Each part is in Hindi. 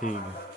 ठीक है।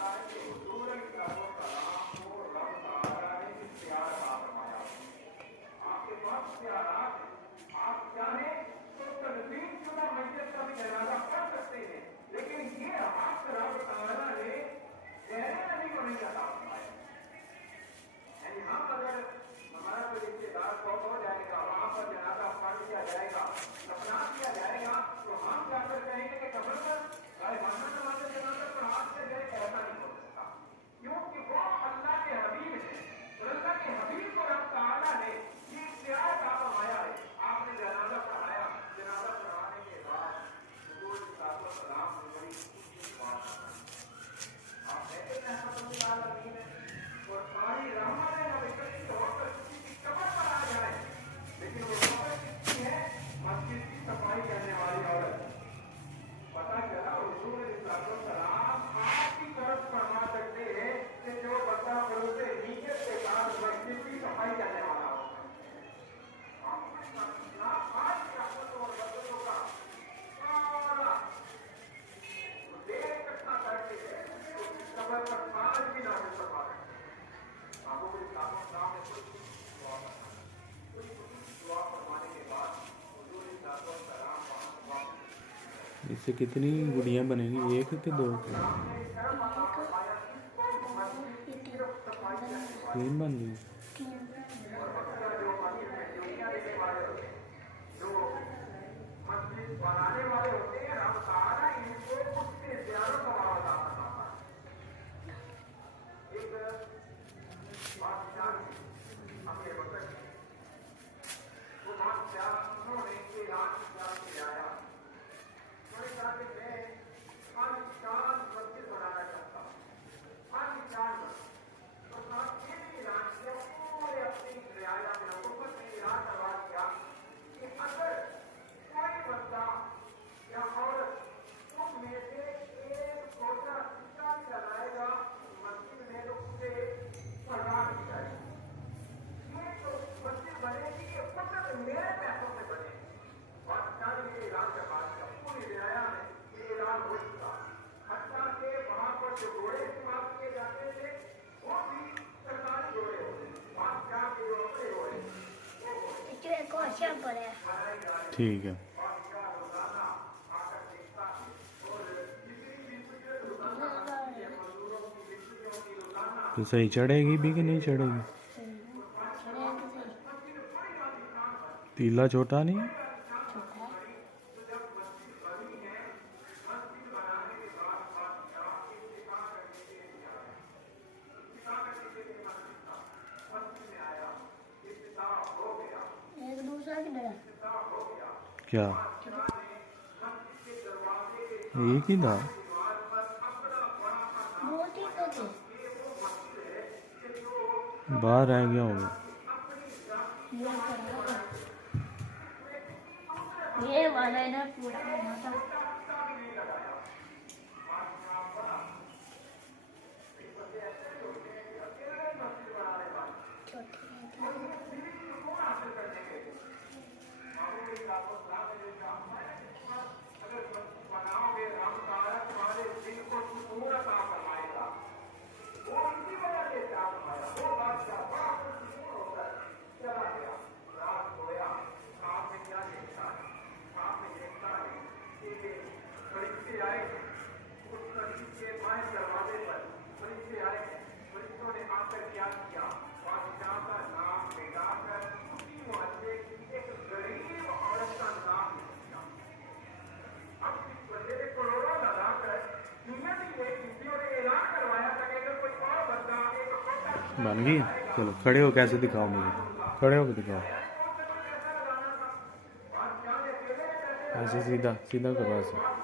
इससे कितनी गुड़ियाँ बनेगी, एक कि दो? तीन बन गई। ठीक है। तो सही चढ़ेगी भी कि नहीं चढ़ेगी? तीला छोटा नहीं? क्या एक ही था? बाहर रह गया होगा। ये वाला है ना पूरा मोटा। बन गई। चलो खड़े हो, कैसे दिखाओ मुझे, खड़े होकर दिखाओ। ऐसे सीधा सीधा करो ऐसे।